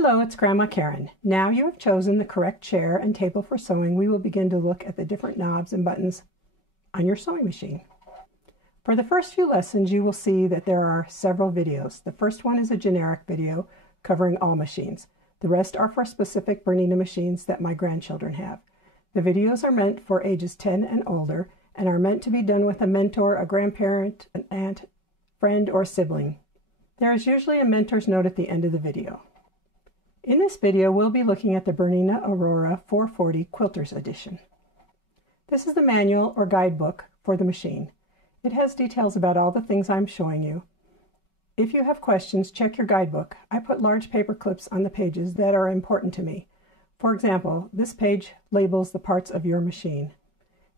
Hello, it's Grandma Karen. Now you have chosen the correct chair and table for sewing, we will begin to look at the different knobs and buttons on your sewing machine. For the first few lessons, you will see that there are several videos. The first one is a generic video covering all machines. The rest are for specific Bernina machines that my grandchildren have. The videos are meant for ages 10 and older and are meant to be done with a mentor, a grandparent, an aunt, friend, or sibling. There is usually a mentor's note at the end of the video. In this video, we'll be looking at the Bernina Aurora 440 Quilters Edition. This is the manual or guidebook for the machine. It has details about all the things I'm showing you. If you have questions, check your guidebook. I put large paper clips on the pages that are important to me. For example, this page labels the parts of your machine.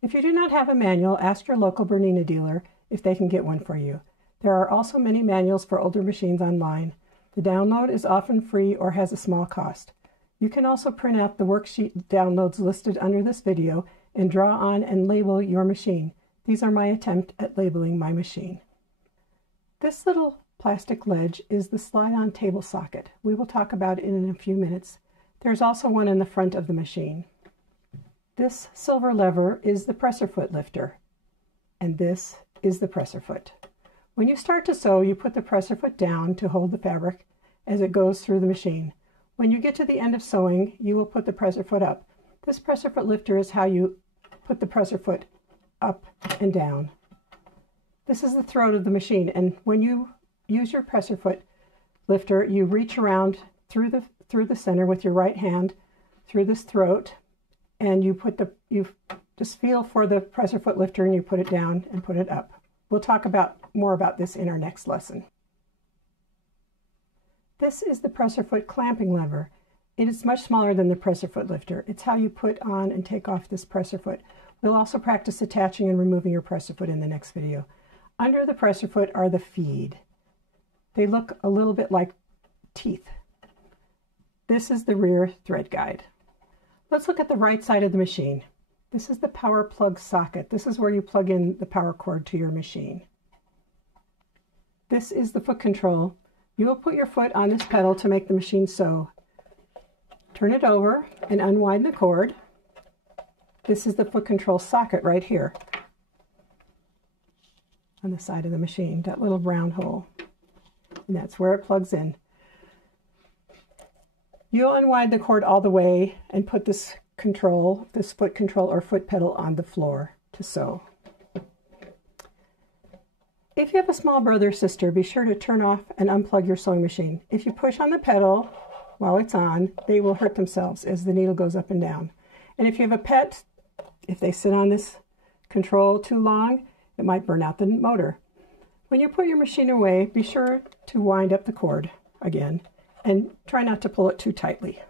If you do not have a manual, ask your local Bernina dealer if they can get one for you. There are also many manuals for older machines online. The download is often free or has a small cost. You can also print out the worksheet downloads listed under this video and draw on and label your machine. These are my attempt at labeling my machine. This little plastic ledge is the slide-on table socket. We will talk about it in a few minutes. There's also one in the front of the machine. This silver lever is the presser foot lifter, and this is the presser foot. When you start to sew, you put the presser foot down to hold the fabric as it goes through the machine. When you get to the end of sewing, you will put the presser foot up. This presser foot lifter is how you put the presser foot up and down. This is the throat of the machine, and when you use your presser foot lifter, you reach around through the center with your right hand through this throat, and you just feel for the presser foot lifter and you put it down and put it up. We'll talk more about this in our next lesson. This is the presser foot clamping lever. It is much smaller than the presser foot lifter. It's how you put on and take off this presser foot. We'll also practice attaching and removing your presser foot in the next video. Under the presser foot are the feed. They look a little bit like teeth. This is the rear thread guide. Let's look at the right side of the machine. This is the power plug socket. This is where you plug in the power cord to your machine. This is the foot control. You will put your foot on this pedal to make the machine sew. Turn it over and unwind the cord. This is the foot control socket right here on the side of the machine, that little round hole. And that's where it plugs in. You'll unwind the cord all the way and put this foot control or foot pedal on the floor to sew. If you have a small brother or sister, be sure to turn off and unplug your sewing machine. If you push on the pedal while it's on, they will hurt themselves as the needle goes up and down. And if you have a pet, if they sit on this control too long, it might burn out the motor. When you put your machine away, be sure to wind up the cord again and try not to pull it too tightly.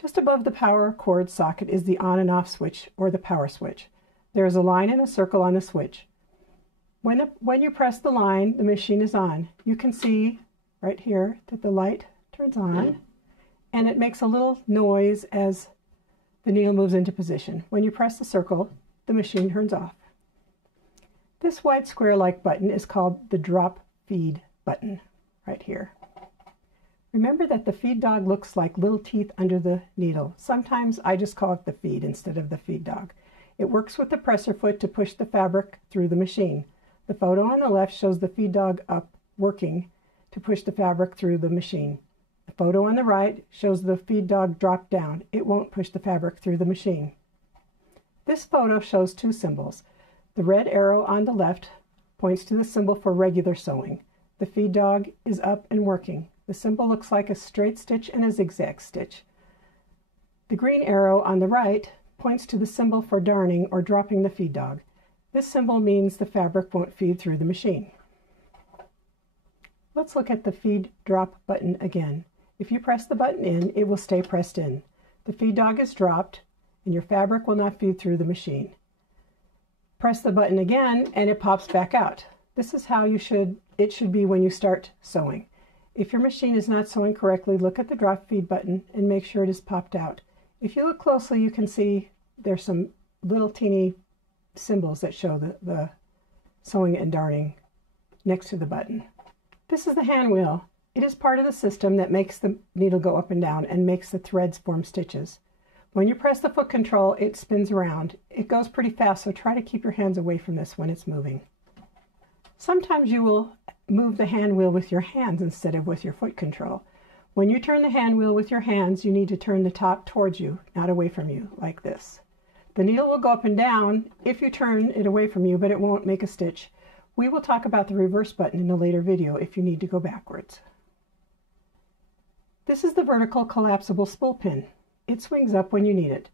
Just above the power cord socket is the on and off switch, or the power switch. There is a line and a circle on the switch. When you press the line, the machine is on. You can see right here that the light turns on, and it makes a little noise as the needle moves into position. When you press the circle, the machine turns off. This white square-like button is called the drop feed button right here. Remember that the feed dog looks like little teeth under the needle. Sometimes I just call it the feed instead of the feed dog. It works with the presser foot to push the fabric through the machine. The photo on the left shows the feed dog up working to push the fabric through the machine. The photo on the right shows the feed dog drop down. It won't push the fabric through the machine. This photo shows two symbols. The red arrow on the left points to the symbol for regular sewing. The feed dog is up and working. The symbol looks like a straight stitch and a zigzag stitch. The green arrow on the right points to the symbol for darning or dropping the feed dog. This symbol means the fabric won't feed through the machine. Let's look at the feed drop button again. If you press the button in, it will stay pressed in. The feed dog is dropped and your fabric will not feed through the machine. Press the button again and it pops back out. This is how it should be when you start sewing. If your machine is not sewing correctly, look at the drop feed button and make sure it is popped out. If you look closely, you can see there's some little teeny symbols that show the sewing and darning next to the button. This is the hand wheel. It is part of the system that makes the needle go up and down and makes the threads form stitches. When you press the foot control, it spins around. It goes pretty fast, so try to keep your hands away from this when it's moving. Sometimes you will move the hand wheel with your hands instead of with your foot control. When you turn the hand wheel with your hands, you need to turn the top towards you, not away from you, like this. The needle will go up and down if you turn it away from you, but it won't make a stitch. We will talk about the reverse button in a later video if you need to go backwards. This is the vertical collapsible spool pin. It swings up when you need it.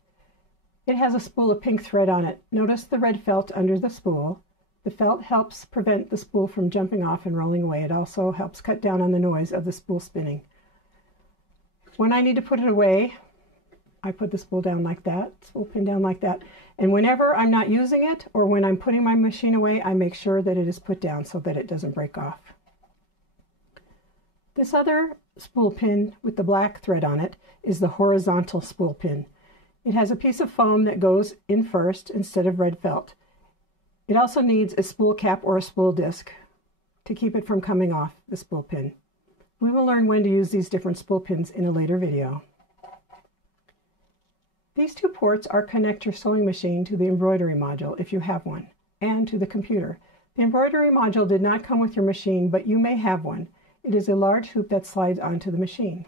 It has a spool of pink thread on it. Notice the red felt under the spool. The felt helps prevent the spool from jumping off and rolling away. It also helps cut down on the noise of the spool spinning. When I need to put it away, I put the spool down like that, spool pin down like that. And whenever I'm not using it or when I'm putting my machine away, I make sure that it is put down so that it doesn't break off. This other spool pin with the black thread on it is the horizontal spool pin. It has a piece of foam that goes in first instead of red felt. It also needs a spool cap or a spool disc to keep it from coming off the spool pin. We will learn when to use these different spool pins in a later video. These two ports are connect your sewing machine to the embroidery module if you have one, and to the computer. The embroidery module did not come with your machine, but you may have one. It is a large hoop that slides onto the machine.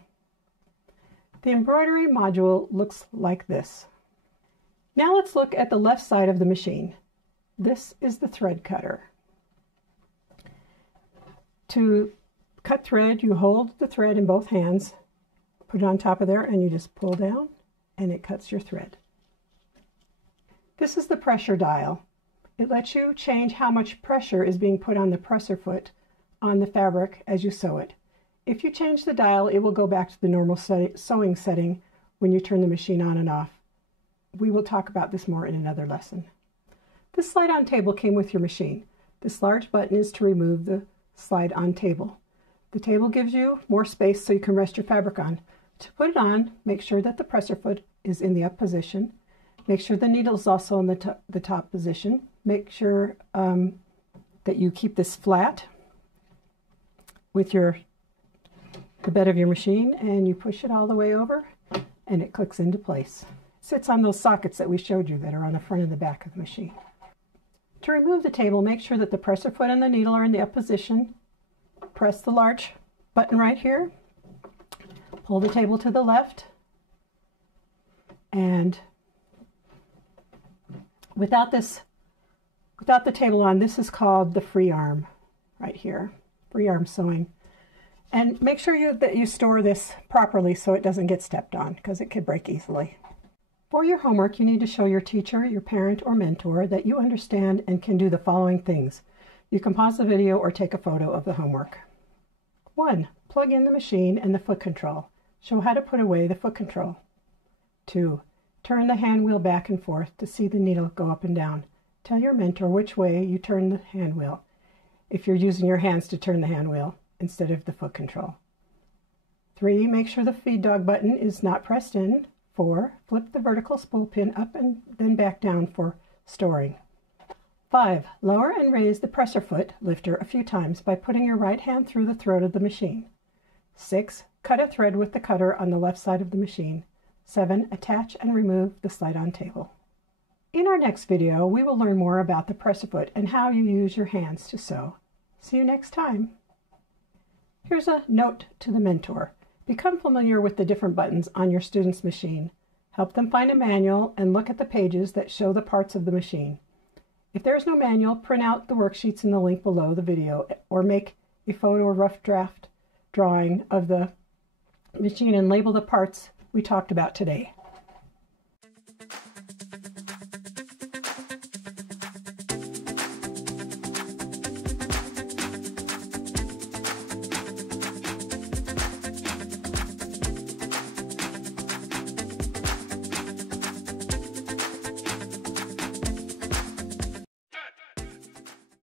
The embroidery module looks like this. Now let's look at the left side of the machine. This is the thread cutter. To cut thread, you hold the thread in both hands, put it on top of there, and you just pull down, and it cuts your thread. This is the pressure dial. It lets you change how much pressure is being put on the presser foot on the fabric as you sew it. If you change the dial, it will go back to the normal sewing setting when you turn the machine on and off. We will talk about this more in another lesson. This slide-on table came with your machine. This large button is to remove the slide-on table. The table gives you more space so you can rest your fabric on. To put it on, make sure that the presser foot is in the up position. Make sure the needle is also in the top position. Make sure that you keep this flat with the bed of your machine, and you push it all the way over and it clicks into place. It sits on those sockets that we showed you that are on the front and the back of the machine. To remove the table, make sure that the presser foot and the needle are in the up position. Press the large button right here. Pull the table to the left, and without the table on, this is called the free arm right here, free arm sewing. And make sure that you store this properly so it doesn't get stepped on, because it could break easily. For your homework, you need to show your teacher, your parent, or mentor that you understand and can do the following things. You can pause the video or take a photo of the homework. 1. Plug in the machine and the foot control. Show how to put away the foot control. 2. Turn the hand wheel back and forth to see the needle go up and down. Tell your mentor which way you turn the hand wheel, if you're using your hands to turn the hand wheel instead of the foot control. 3. Make sure the feed dog button is not pressed in. 4. Flip the vertical spool pin up and then back down for storing. 5. Lower and raise the presser foot lifter a few times by putting your right hand through the throat of the machine. 6. Cut a thread with the cutter on the left side of the machine. 7. Attach and remove the slide-on table. In our next video, we will learn more about the presser foot and how you use your hands to sew. See you next time. Here's a note to the mentor. Become familiar with the different buttons on your student's machine. Help them find a manual and look at the pages that show the parts of the machine. If there is no manual, print out the worksheets in the link below the video or make a photo or rough draft drawing of the machine and label the parts we talked about today.